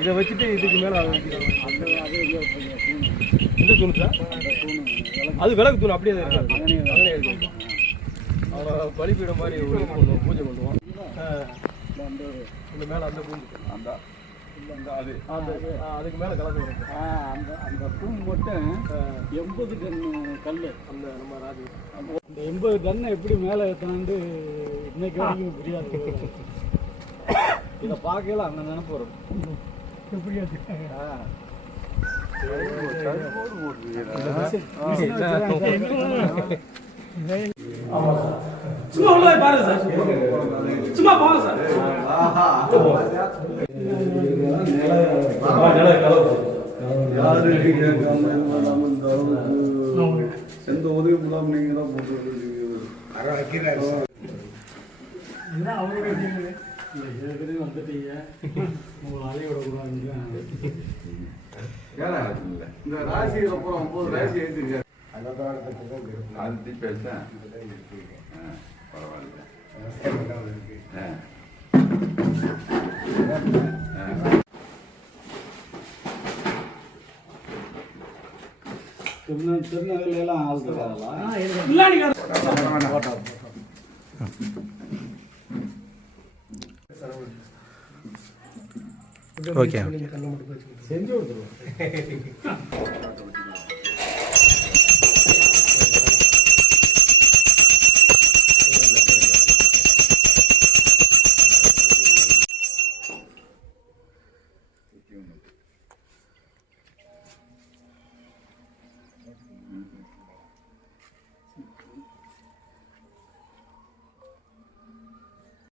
இதை வச்சுட்டு இதுக்கு மேலே அந்த. இந்த தூண் சார்? அந்த அது விளக்கு தூண் அப்படியே தான் இருக்கு அங்கனே அங்கனே இருக்கு பலிப்பீடம் மாதிரி ஒரு பண்ணுவோம், பூஜை பண்ணுவோம். இந்த அந்த மேலே அந்த பூஜை அந்த அந்த அது. அந்த அதுக்கு மேலே கலந்து அந்த அந்த தூண் மட்டும் எண்பது டன் கல் அந்த நம்ம ராஜு. இந்த எண்பது டன்னை எப்படி மேலே ஏற்றினாண்டு இன்னைக்கு வரைக்கும் புரியாது இதை பார்க்கல அந்த நினைப்பு வரும். ஆ. சும்மா உள்ள பாருங்க சார் சும்மா போங்க சார் யாரு கேட்காம இல்லாம இந்த அளவுக்கு எந்த உதவியும் இல்லாம நீங்க தான் போட்டு என்ன அவருடைய டீமு ஏற்கனவே வந்துட்டீங்க. உங்களை அலைய விடக்கூடாது இந்த ராசி அப்புறம் ஒன்பது ராசி எழுதிருக்காரு அது தீப்பேச்சா பரவாயில்ல. ஆ. ஆ. திருநெ திருநெல்வேலியில எல்லாம் ஆள் இருக்காங்களா? Okay